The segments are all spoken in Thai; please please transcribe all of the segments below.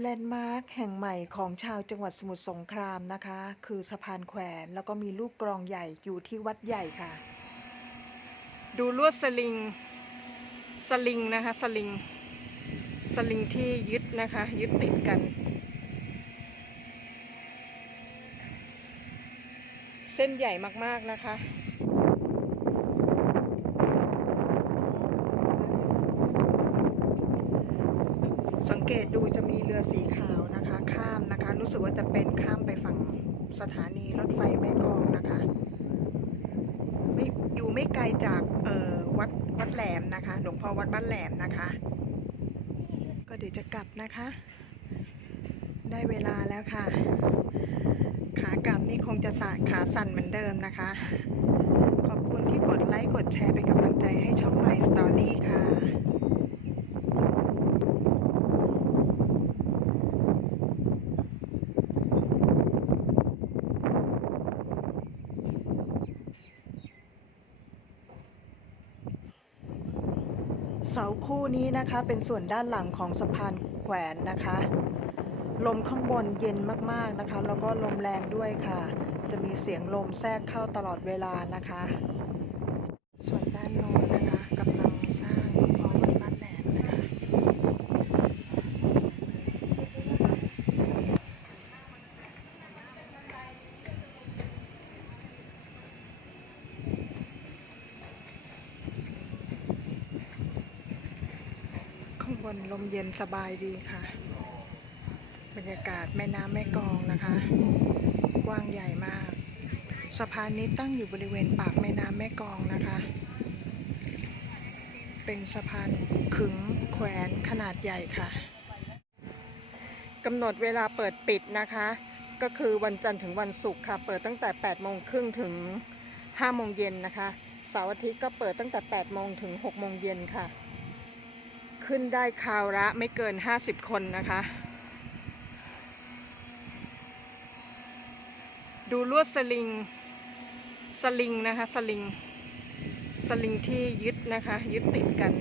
แลนด์มาร์คแห่งใหม่ของชาวจังหวัดสมุทรสงครามนะคะ คือสะพานแขวนแล้วก็มีรูปกรองใหญ่อยู่ที่วัดใหญ่ค่ะ ดูลวดสลิงสลิงนะคะสลิงสลิงที่ยึดนะคะ ยึดติดกัน เส้นใหญ่มากๆนะคะ สังเกตดูจะมีเรือสีขาวนะคะ ข้ามนะคะ รู้สึกว่าจะเป็นข้ามไปฝั่งสถานีรถไฟแม่กองนะคะไม่อยู่ไม่ไกลจากเอ่อวัดวัดแหลมนะคะ หลวงพ่อวัดบ้านแหลมนะคะ ก็เดี๋ยวจะกลับนะคะ ได้เวลาแล้วค่ะ ขากลับนี่คงจะสะขาสั่นเหมือนเดิมนะคะ ขอบคุณที่กดไลค์กดแชร์เป็นกำลังใจให้ช่อง My Story ค่ะ เสาคู่นี้นะคะเป็นส่วนด้านหลังของสะพานแขวนนะคะ ลมข้างบนเย็นมากๆนะคะ แล้วก็ลมแรงด้วยค่ะ จะมีเสียงลมแทรกเข้าตลอดเวลานะคะ ส่วนด้านโน้นนะคะกำลังสร้างหลวงพ่อวัดบ้านแหลมนะคะ ข้างบ นลมเย็นสบายดีค่ะ บรรยากาศแม่น้ำแม่กองนะคะ กว้างใหญ่มาก สะพานนี้ตั้งอยู่บริเวณปากแม่น้ำแม่กองนะคะ เป็นสะพานขึงแขวนขนาดใหญ่ค่ะกำหนดเวลาเปิดปิดนะคะ ก็คือวันจันทร์ถึงวันศุกร์ค่ะ เปิดตั้งแต่ 8 โมงครึ่งถึง 5 โมงเย็นนะคะเสาร์อาทิตย์ก็เปิดตั้งแต่ 8 โมงถึง 6 โมงเย็นค่ะ ขึ้นได้คราวละไม่เกิน 50 คนนะคะ ดูลวดสลิง สลิงนะคะ สลิง สลิงที่ยึดนะคะ ยึดติดกัน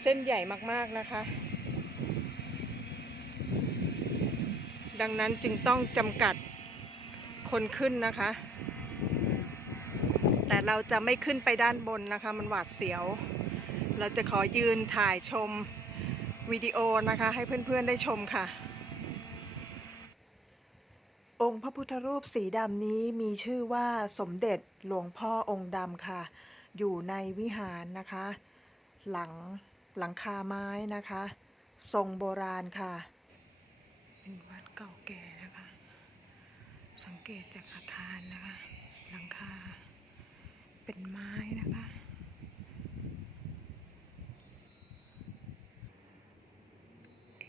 เส้นใหญ่มากๆนะคะ ดังนั้นจึงต้องจำกัดคนขึ้นนะคะ เราจะไม่ขึ้นไปด้านบนนะคะ มันหวาดเสียว เราจะขอยืนถ่ายชมวิดีโอนะคะ ให้เพื่อนๆได้ชมค่ะ องค์พระพุทธรูปสีดำนี้มีชื่อว่าสมเด็จหลวงพ่อองค์ดำค่ะ อยู่ในวิหารนะคะ หลังหลังคาไม้นะคะ ทรงโบราณค่ะ เป็นวัดเก่าแก่นะคะ สังเกตจากอาคารนะคะ เป็นไม้นะคะ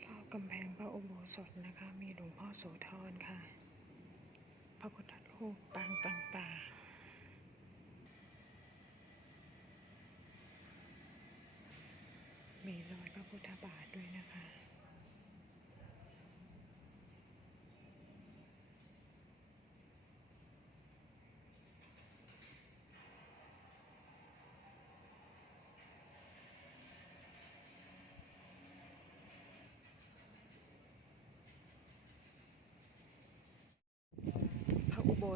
รอบกำแพงพระอุโบสถนะคะ มีหลวงพ่อโสธรค่ะ พระพุทธรูปปางต่างๆมีรอยพระพุทธบาทด้วยนะคะ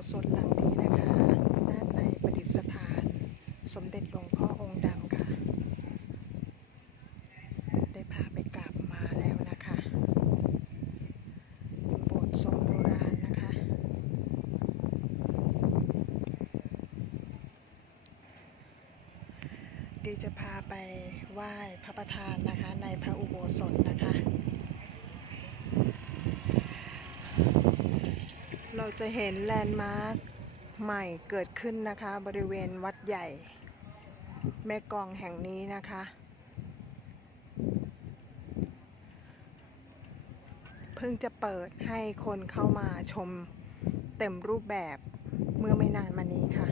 สถหลังนี้นะคะ ด้านในประดิษฐาน สมเด็จหลวงพ่อองค์ดำค่ะ ได้พาไปกราบมาแล้วนะคะเป็นโบสถ์ทรงโบราณนะคะ ดีจะพาไปไหว้พระประธานนะคะ ในพระอุโบสถนะคะ เรา จะเห็นแลนด์มาร์คใหม่เกิดขึ้นนะคะ บริเวณวัดใหญ่ แม่กองแห่งนี้นะคะ เพิ่งจะเปิดให้คนเข้ามาชมเต็มรูปแบบเมื่อไม่นานมานี้ค่ะ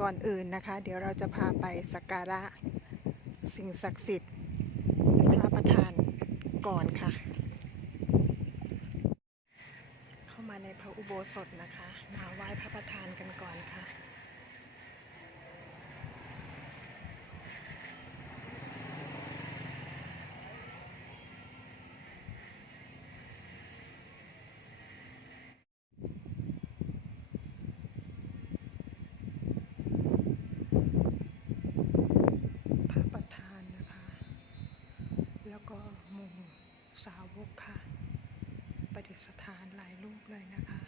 ก่อนอื่นนะคะ เดี๋ยวเราจะพาไปสักการะสิ่งศักดิ์สิทธิ์พระประธานก่อนค่ะ โบสถนะคะ มาไหว้พระประธานกันก่อนค่ะแล้วก็มู่สาวกค่ะ สถานหลายรูปเลยนะคะ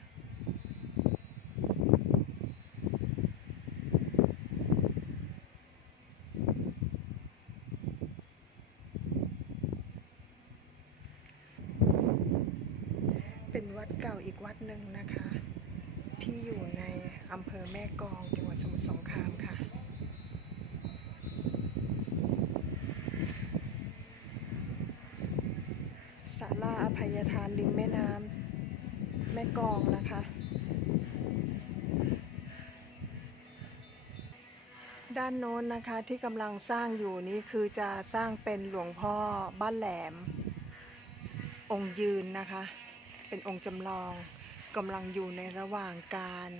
เป็นวัดเก่าอีกวัดหนึ่งนะคะ ที่อยู่ในอำเภอแม่กลองจังหวัดสมุทรสงครามค่ะ ศาลาอภัยทานริมแม่น้ำแม่กองนะคะ ด้านโน้นนะคะที่กำลังสร้างอยู่นี้คือจะสร้างเป็นหลวงพ่อบ้านแหลม องค์ยืนนะคะ เป็นองค์จำลองกำลังอยู่ในระหว่างการ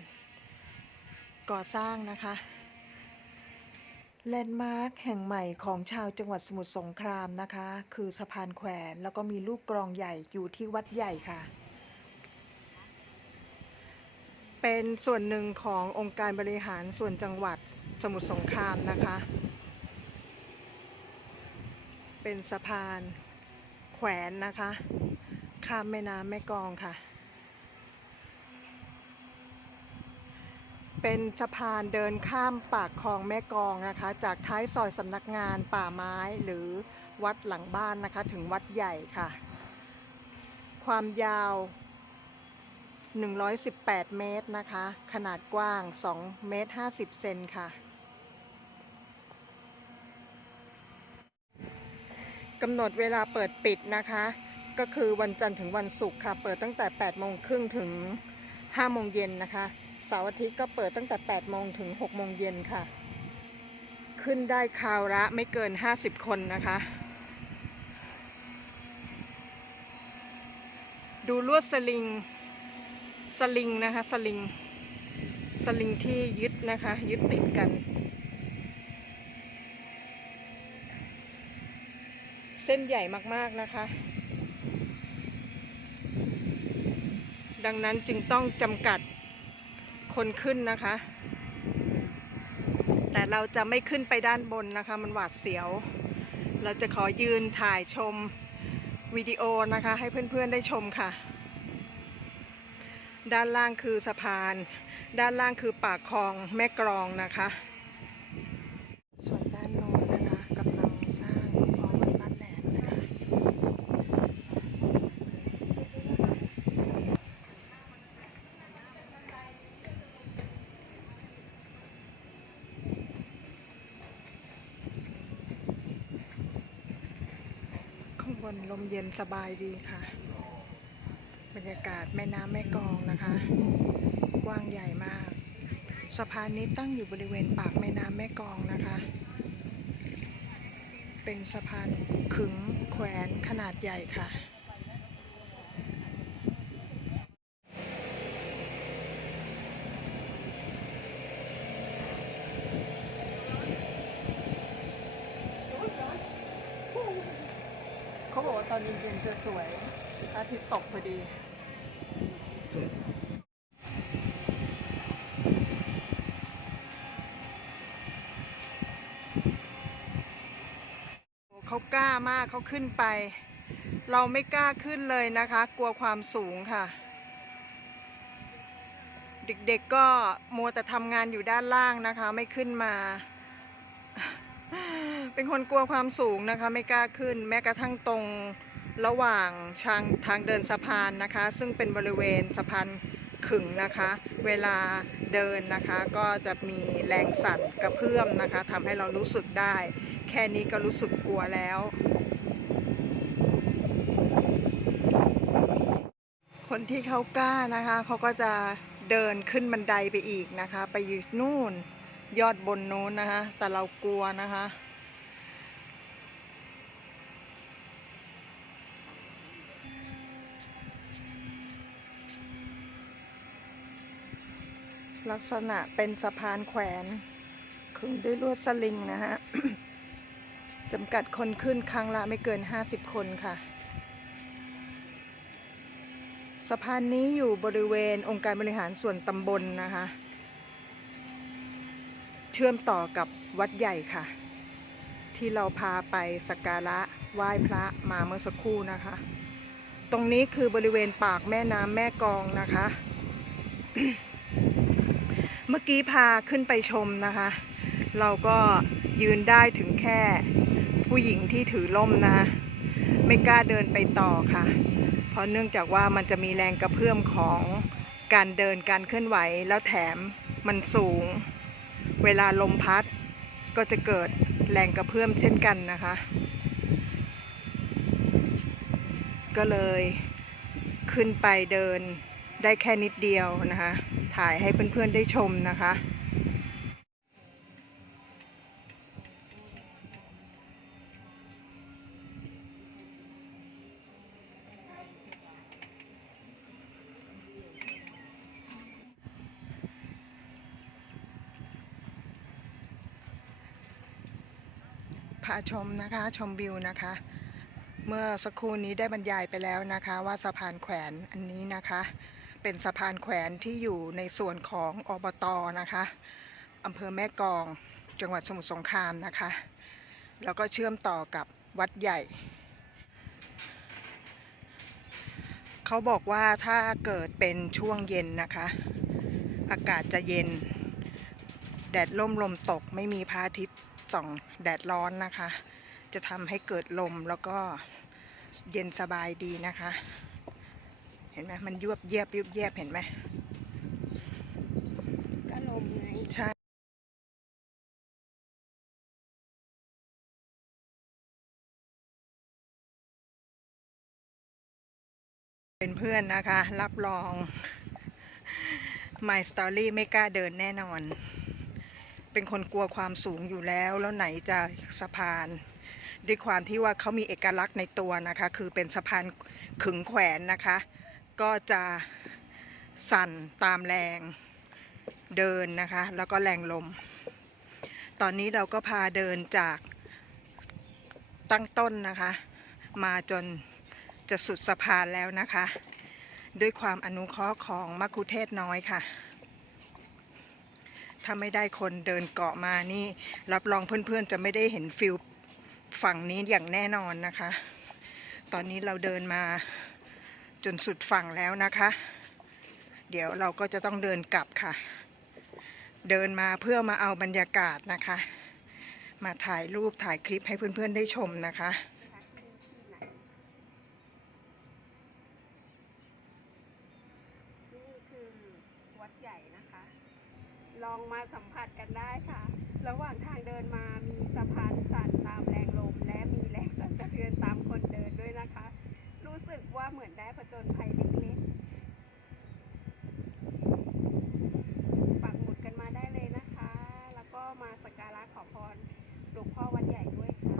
ก่อสร้างนะคะ แลนด์มาร์คแห่งใหม่ของชาวจังหวัดสมุทรสงครามนะคะ คือสะพานแขวนแล้วก็มีรูปกรองใหญ่อยู่ที่วัดใหญ่ค่ะ เป็นส่วนหนึ่งขององค์การบริหารส่วนจังหวัดสมุทรสงครามนะคะ เป็นสะพานแขวนนะคะ ข้ามแม่น้ำแม่กองค่ะ เป็นสะพานเดินข้ามปากคลองแม่กองนะคะ จากท้ายซอยสำนักงานป่าไม้หรือวัดหลังบ้านนะคะ ถึงวัดใหญ่ค่ะ ความยาว 118 เมตรนะคะ ขนาดกว้าง 2 เมตร 50 เซนค่ะกำหนดเวลาเปิดปิดนะคะ ก็คือวันจันทร์ถึงวันศุกร์ค่ะ เปิดตั้งแต่ 8 โมงครึ่งถึง 5 โมงเย็นนะคะ เสาร์อาทิตย์ก็เปิดตั้งแต่ 8 โมงถึง 6 โมงเย็นค่ะ ขึ้นได้คราวละไม่เกิน 50 คนนะคะ ดูลวดสลิง สลิงนะคะ สลิง สลิงที่ยึดนะคะ ยึดติดกัน เส้นใหญ่มากๆนะคะดังนั้นจึงต้องจำกัด คนขึ้นนะคะ แต่เราจะไม่ขึ้นไปด้านบนนะคะ มันหวาดเสียว เราจะขอยืนถ่ายชมวิดีโอนะคะ ให้เพื่อนๆได้ชมค่ะ ด้านล่างคือสะพาน ด้านล่างคือปากคลองแม่กรองนะคะ ส่วนด้านโน้นนะคะกำลังสร้างหลวงพ่อวัดบ้านแหลมนะคะ คนลมเย็นสบายดีค่ะ บรรยากาศแม่น้ำแม่กองนะคะ กว้างใหญ่มาก สะพานนี้ตั้งอยู่บริเวณปากแม่น้ำแม่กองนะคะ เป็นสะพานขึงแขวนขนาดใหญ่ค่ะ เย็นๆจะสวยพระอาทิตย์ตกพอดีเขากล้ามากเขาขึ้นไป เราไม่กล้าขึ้นเลยนะคะ กลัวความสูงค่ะ เด็กๆก็มัวแต่ทำงานอยู่ด้านล่างนะคะ ไม่ขึ้นมา เป็นคนกลัวความสูงนะคะ ไม่กล้าขึ้น แม้กระทั่งตรง ระหว่างทางทางเดินสะพานนะคะ ซึ่งเป็นบริเวณสะพานขึงนะคะ เวลาเดินนะคะก็จะมีแรงสั่นกระเพื่อมนะคะทำให้เรารู้สึกได้ แค่นี้ก็รู้สึกกลัวแล้ว คนที่เขากล้านะคะเขาก็จะเดินขึ้นบันไดไปอีกนะคะ ไปอยู่นู่นยอดบนนู้นนะคะ แต่เรากลัวนะคะ ลักษณะเป็นสะพานแขวนขึงด้วยลวดสลิงนะฮะจำกัดคนขึ้นครั้งละไม่เกิน 50 คนค่ะ สะพานนี้อยู่บริเวณองค์การบริหารส่วนตำบลนะคะ เชื่อมต่อกับวัดใหญ่ค่ะ ที่เราพาไปสักการะไหว้พระมาเมื่อสักครู่นะคะ ตรงนี้คือบริเวณปากแม่น้ำแม่กองนะคะ เมื่อกี้พาขึ้นไปชมนะคะ เราก็ยืนได้ถึงแค่ผู้หญิงที่ถือล่มนะ ไม่กล้าเดินไปต่อค่ะ เพราะเนื่องจากว่ามันจะมีแรงกระเพื่อมของการเดินการเคลื่อนไหวแล้วแถมมันสูง เวลาลมพัดก็จะเกิดแรงกระเพื่อมเช่นกันนะคะ ก็เลยขึ้นไปเดินได้แค่นิดเดียวนะคะ ถ่ายให้เพื่อนๆได้ชมนะคะพาชมนะคะชมวิวนะคะ เมื่อสักครู่นี้ได้บรรยายไปแล้วนะคะ ว่าสะพานแขวนอันนี้นะคะ เป็นสะพานแขวนที่อยู่ในส่วนของอบตนะคะอำเภอแม่กองจังหวัดสมุทรสงครามนะคะ แล้วก็เชื่อมต่อกับวัดใหญ่ เขาบอกว่าถ้าเกิดเป็นช่วงเย็นนะคะ อากาศจะเย็น แดดล่มลมตกไม่มีพระอาทิตย์ส่องแดดร้อนนะคะ จะทำให้เกิดลมแล้วก็เย็นสบายดีนะคะ เห็นไหมมันยวบเยียบยุบเยียบเห็นไหมก็ลมไงใช่เป็นเพื่อนนะคะ รับรอง My Story ไม่กล้าเดินแน่นอน เป็นคนกลัวความสูงอยู่แล้ว แล้วไหนจะสะพาน ด้วยความที่ว่าเขามีเอกลักษณ์ในตัวนะคะ คือเป็นสะพานขึงแขวนนะคะ ก็จะสั่นตามแรงเดินนะคะ แล้วก็แรงลม ตอนนี้เราก็พาเดินจากตั้งต้นนะคะ มาจนจะสุดสะพานแล้วนะคะ ด้วยความอนุเคราะห์ของมัคคุเทศน้อยค่ะ ถ้าไม่ได้คนเดินเกาะมานี่ รับรองเพื่อนๆจะไม่ได้เห็นฟิลฝั่งนี้อย่างแน่นอนนะคะ ตอนนี้เราเดินมา จนสุดฝั่งแล้วนะคะ เดี๋ยวเราก็จะต้องเดินกลับค่ะ เดินมาเพื่อมาเอาบรรยากาศนะคะ มาถ่ายรูปถ่ายคลิปให้เพื่อนๆได้ชมนะคะลองมาสัมผัสกันได้ค่ะ ระหว่างทางเดินมามีสะพานสั่นตามแรงลม และมีแรงสั่นสะเทือนตามคนเดินด้วยนะคะ รู้สึกว่าเหมือนได้ผจญภัยเล็กๆ ปักหมุดกันมาได้เลยนะคะ แล้วก็มาสักการะขอพรหลวงพ่อวันใหญ่ด้วยค่ะ